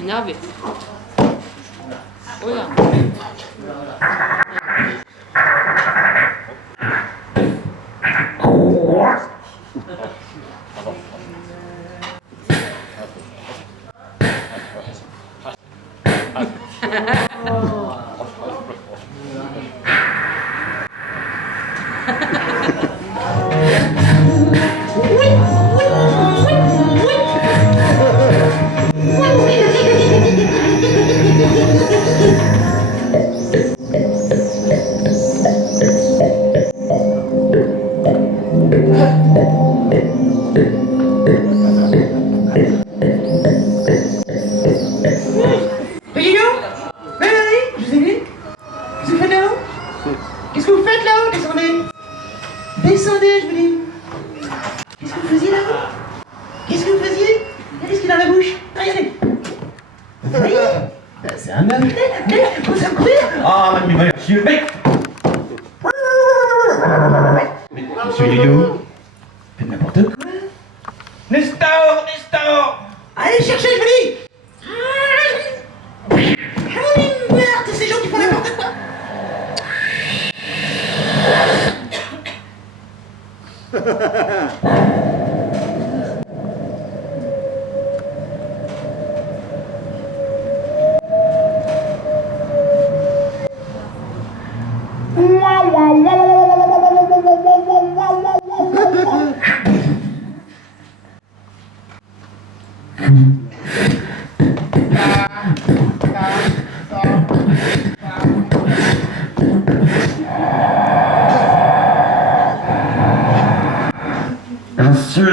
Énervé. Regarde. Payino? Valérie, je vous ai vu. Qu'est-ce que vous faites là-haut? Qu'est-ce que vous faites là-haut? Descendez. Descendez, je vous dis. Qu'est-ce que vous faisiez là-haut? Qu'est-ce que vous faisiez? Regardez ce qu'il a dans la bouche. Regardez. Voyez? C'est un homme. Vous savez courir? Ah, mais voilà, monsieur, mais monsieur Yoyo, faites n'importe quoi. Nestor, Nestor. Allez chercher, je vous dis. Ah, merde, c'est ces gens qui font n'importe quoi. Monsieur